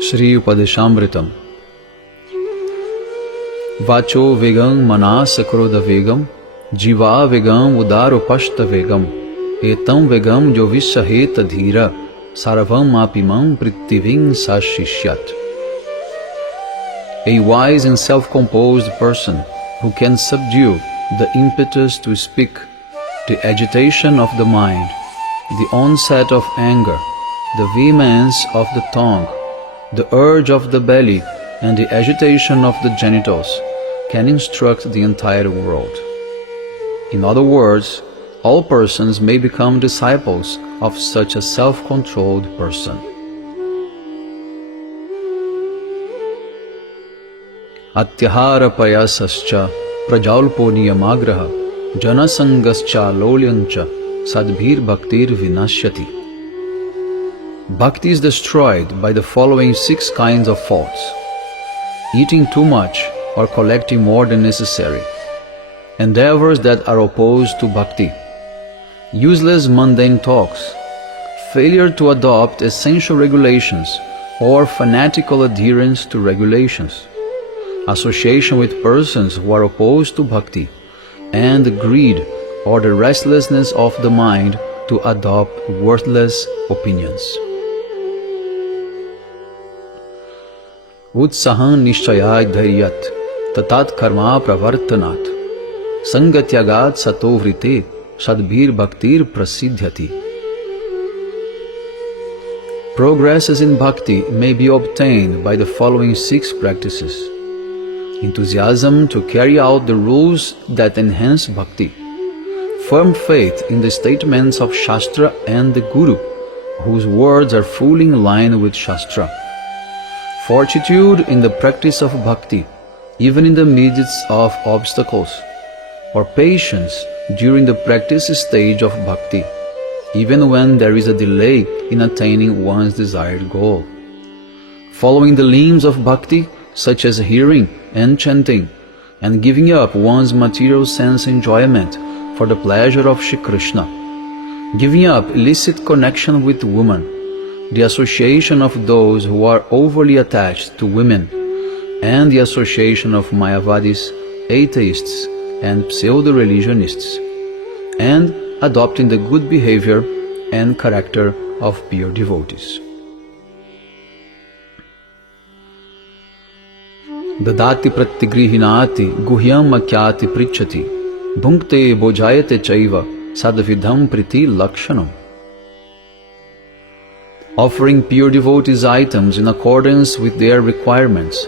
Shri Upadeśāmṛtam. Vacho vegam manasa krodha vegam, jiva vegam udaropashta vegam, etam vegam jovishaheta dhira, sarvam apimam prittivim sashishyat. A wise and self-composed person who can subdue the impetus to speak, the agitation of the mind, the onset of anger, the vehemence of the tongue, the urge of the belly, and the agitation of the genitals, can instruct the entire world. In other words, all persons may become disciples of such a self-controlled person. Atyahara payasascha prajalpo niyamagraha janasangascha lolyancha sadbhir bhaktir vinashyati. Bhakti is destroyed by the following 6 kinds of faults: eating too much or collecting more than necessary, endeavors that are opposed to bhakti, useless mundane talks, failure to adopt essential regulations or fanatical adherence to regulations, association with persons who are opposed to bhakti, and greed or the restlessness of the mind to adopt worthless opinions. Utsaham nishchayat dhairyat tatat karma pravartanat sangatyagat satovrite sadbhir bhaktir prasidhyati. Progresses in bhakti may be obtained by the following 6 practices: enthusiasm to carry out the rules that enhance bhakti, firm faith in the statements of Shastra and the Guru, whose words are fully in line with Shastra, fortitude in the practice of bhakti, even in the midst of obstacles, or patience during the practice stage of bhakti, even when there is a delay in attaining one's desired goal. Following the limbs of bhakti, such as hearing and chanting, and giving up one's material sense enjoyment for the pleasure of Shri Krishna, giving up illicit connection with women, the association of those who are overly attached to women, and the association of Mayavadis, atheists, and pseudo-religionists, and adopting the good behavior and character of pure devotees. Dadati pratigrihinati guhyam akyati prichati bhunkte bojayate chaiva sadvidham priti lakshanam. Offering pure devotees items in accordance with their requirements,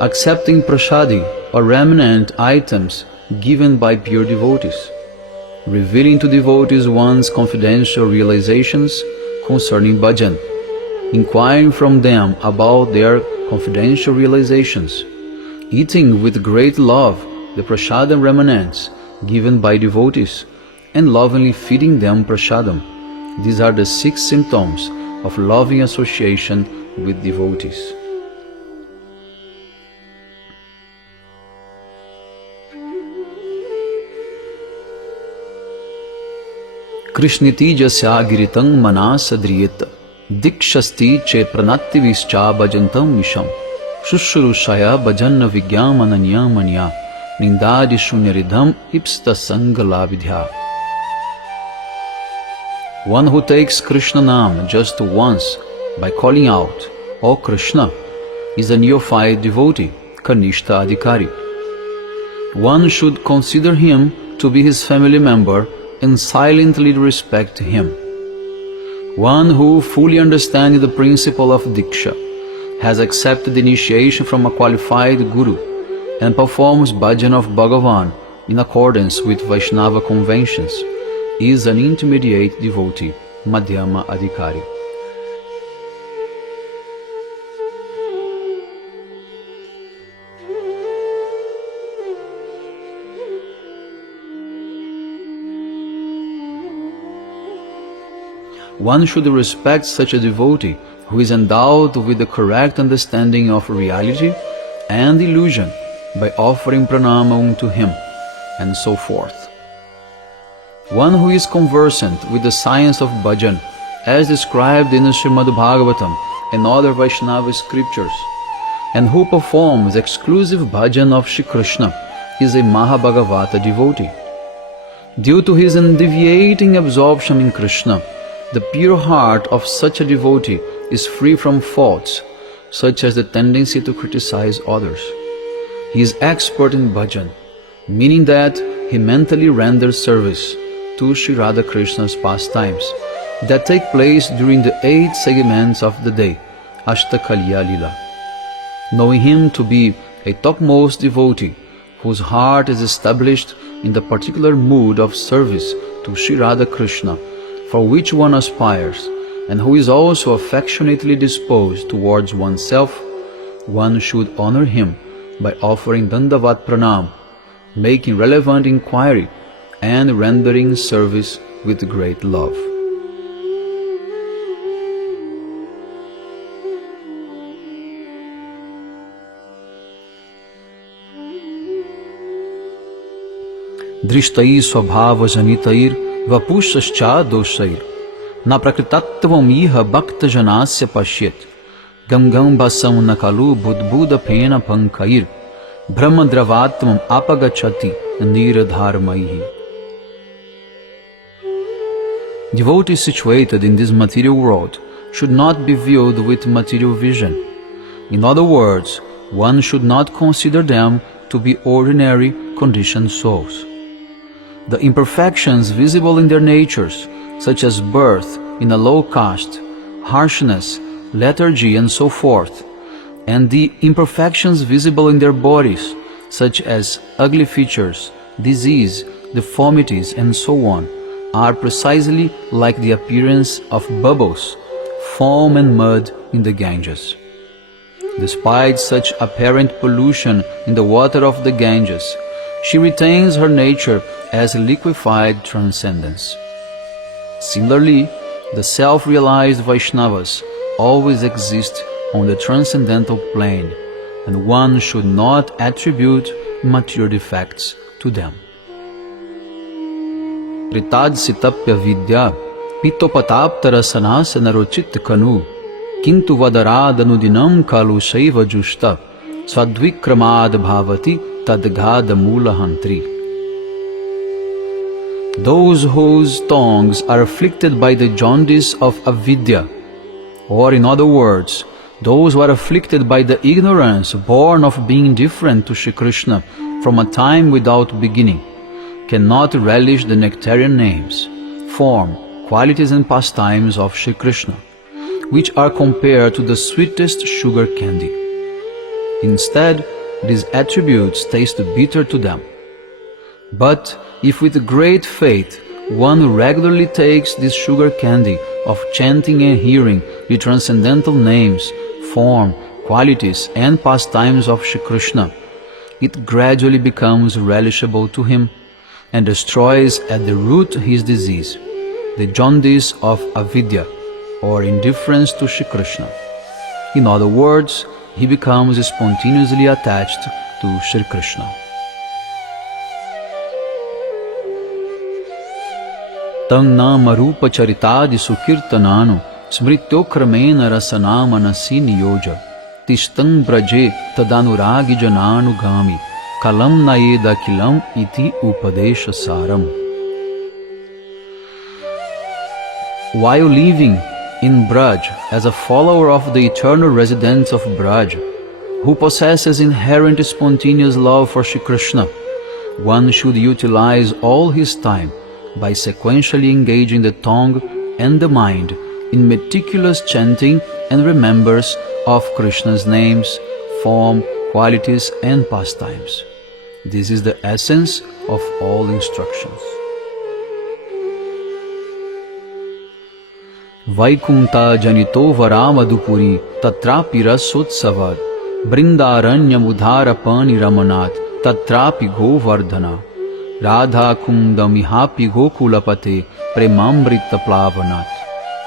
accepting prasadi or remnant items given by pure devotees, revealing to devotees one's confidential realizations concerning bhajan, inquiring from them about their confidential realizations, eating with great love the prasadam remnants given by devotees, and lovingly feeding them prasadam. These are the 6 symptoms of loving association with devotees. Krishniti jasya giritang manasadriyet dikshasti che pranattivischa bhajantam misham shushurushaya bhajanna vigyamananya manya nindadi shunyaridham ipsta sangalavidhya. One who takes Krishna Nam just once by calling out, "O Krishna," is a neophyte devotee, Kanishta Adhikari. One should consider him to be his family member and silently respect him. One who fully understands the principle of Diksha, has accepted initiation from a qualified Guru, and performs bhajan of Bhagavan in accordance with Vaishnava conventions, is an intermediate devotee, Madhyama Adhikari. One should respect such a devotee who is endowed with the correct understanding of reality and illusion by offering pranamam to him, and so forth. One who is conversant with the science of bhajan, as described in Srimad Bhagavatam and other Vaishnava scriptures, and who performs exclusive bhajan of Shri Krishna is a Mahabhagavata devotee. Due to his undeviating absorption in Krishna, the pure heart of such a devotee is free from faults, such as the tendency to criticize others. He is expert in bhajan, meaning that he mentally renders service to Sri Radha Krishna's pastimes that take place during the 8 segments of the day, Ashtakaliya Lila. Knowing him to be a topmost devotee, whose heart is established in the particular mood of service to Sri Radha Krishna, for which one aspires, and who is also affectionately disposed towards oneself, one should honor him by offering Dandavat Pranam, making relevant inquiry, and rendering service with great love. Drishtai swabhava janitair vapushascha doshair na prakritatvam iha bhakta janasya pashyat gam gam basam nakalu budbuda pena pankair brahma dravatvam apagachati niradharmaihi. Devotees situated in this material world should not be viewed with material vision. In other words, one should not consider them to be ordinary conditioned souls. The imperfections visible in their natures, such as birth in a low caste, harshness, lethargy, and so forth, and the imperfections visible in their bodies, such as ugly features, disease, deformities, and so on, are precisely like the appearance of bubbles, foam and mud in the Ganges. Despite such apparent pollution in the water of the Ganges, she retains her nature as liquefied transcendence. Similarly, the self-realized Vaishnavas always exist on the transcendental plane, and one should not attribute material defects to them. Ritad sitapya vidya pitopataptarasanasa narochit kanu kintu vadarad kalu shaiva jushta swadvikramad bhavati tadghada mula hantri. Those whose tongues are afflicted by the jaundice of avidya, or in other words, those who are afflicted by the ignorance born of being different to Shri Krishna from a time without beginning, cannot relish the nectarian names, form, qualities and pastimes of Shri Krishna, which are compared to the sweetest sugar candy. Instead, these attributes taste bitter to them. But if with great faith one regularly takes this sugar candy of chanting and hearing the transcendental names, form, qualities and pastimes of Shri Krishna, it gradually becomes relishable to him and destroys at the root his disease, the jaundice of avidya, or indifference to Shri Krishna. In other words, he becomes spontaneously attached to Shri Krishna. Tang nama rupa charitadi sukirtananu smrityokramena rasanama nasi niyoja tishtang braje tadanuragi jananu gami kalam naeda kilam iti Upadeśāmṛta. While living in Braj as a follower of the eternal residents of Braj, who possesses inherent spontaneous love for Shri Krishna, one should utilize all his time by sequentially engaging the tongue and the mind in meticulous chanting and remembrance of Krishna's names, form, qualities and pastimes. This is the essence of all instructions. Vaikunta janito varamadupuri tatrapi rasotsavad brindaranya mudharapani ramanat tatrapi govardhana Radha kundamihapi gokulapate premamrita plavanat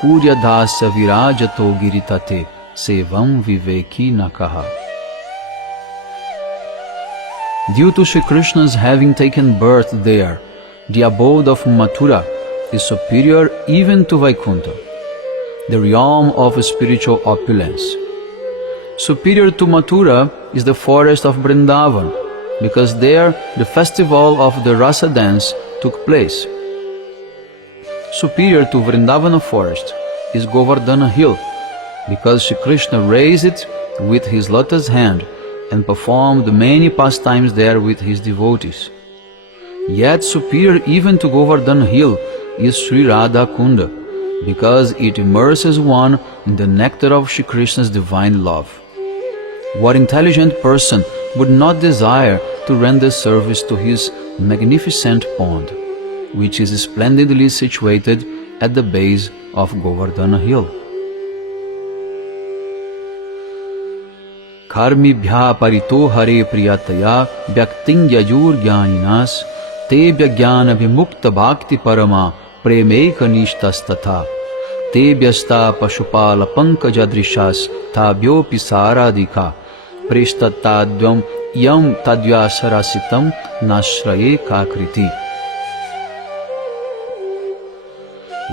kurya dasya virajato giritate sevam viveki nakaha. Due to Shri Krishna's having taken birth there, the abode of Mathura is superior even to Vaikunta. the realm of spiritual opulence. Superior to Mathura is the forest of Vrindavan, because there the festival of the Rasa dance took place. Superior to Vrindavana forest is Govardhana hill, because Shri Krishna raised it with his lotus hand and performed many pastimes there with his devotees. Yet superior even to Govardhana hill is Sri Radha Kunda, because it immerses one in the nectar of Shri Krishna's divine love. What intelligent person would not desire to render service to his magnificent pond, which is splendidly situated at the base of Govardhana hill? Karmibhya parito hare priyataya vyakting yajur jnaninas tebhya jnana vimukta bhakti parama premeka nishtastatha tebhyasta pashupala pankajadrishas tabhyopi saradika preshtatadvyam yam tadvyasarasitam nashraye kakriti.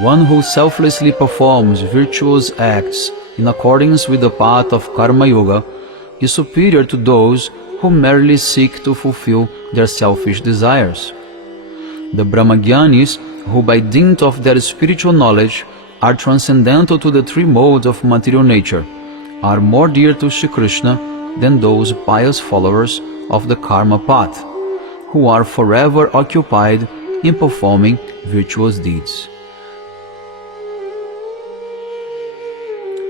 One who selflessly performs virtuous acts in accordance with the path of Karma Yoga is superior to those who merely seek to fulfill their selfish desires. The Brahmagyanis, who by dint of their spiritual knowledge are transcendental to the three modes of material nature, are more dear to Shri Krishna than those pious followers of the karma path, who are forever occupied in performing virtuous deeds.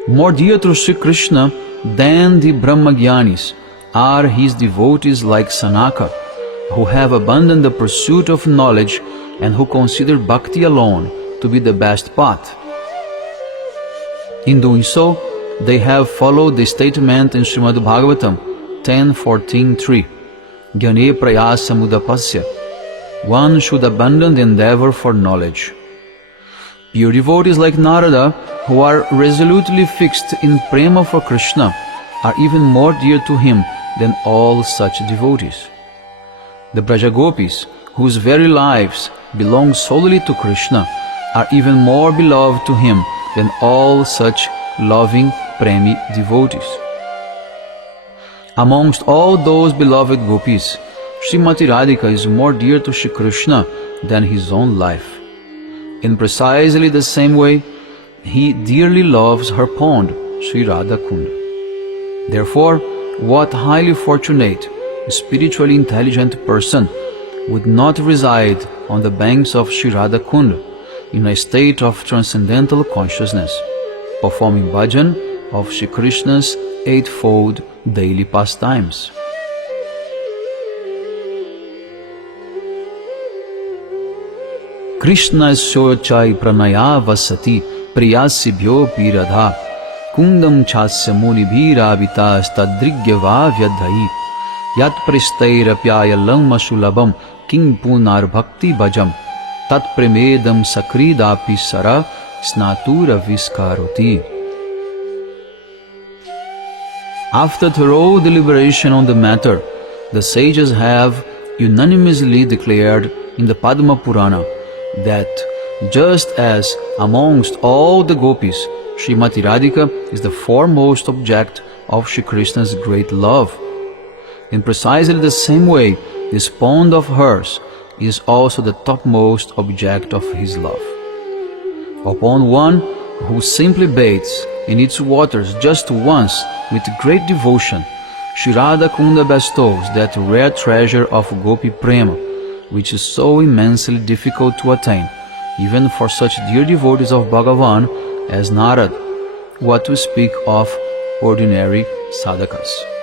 More dear to Shri Krishna than the Brahmagyanis are his devotees like Sanaka, who have abandoned the pursuit of knowledge and who consider bhakti alone to be the best path. In doing so, they have followed the statement in Srimad Bhagavatam 10.14.3, Jnane prayasa mudapasya. One should abandon the endeavor for knowledge. Pure devotees like Narada, who are resolutely fixed in prema for Krishna, are even more dear to him than all such devotees. The Brajagopis, whose very lives belong solely to Krishna, are even more beloved to him than all such loving premi devotees. Amongst all those beloved gopis, Srimati Radhika is more dear to Shri Krishna than his own life. In precisely the same way, he dearly loves her pond, Sri Radha Kunda. Therefore, what highly fortunate, spiritually intelligent person would not reside on the banks of Sri Radha Kunda in a state of transcendental consciousness, performing bhajan of Shri Krishna's eightfold daily pastimes? Krishna sochai pranaya vasati priyasibhyo piradha kundam chasya munibhira vitastadrigyava vyadhai yat pristairapyayalam masulabam king punar bhakti bhajam tat premedam sakridapi sara snatura viskaroti. After thorough deliberation on the matter, the sages have unanimously declared in the Padma Purana that just as amongst all the gopis, Srimati Radhika is the foremost object of Shri Krishna's great love. In precisely the same way, this pond of hers is also the topmost object of his love. Upon one who simply bathes in its waters just once with great devotion, Shri Radha Kunda bestows that rare treasure of Gopi Prema, which is so immensely difficult to attain, even for such dear devotees of Bhagavan as Narad, what to speak of ordinary sadhakas.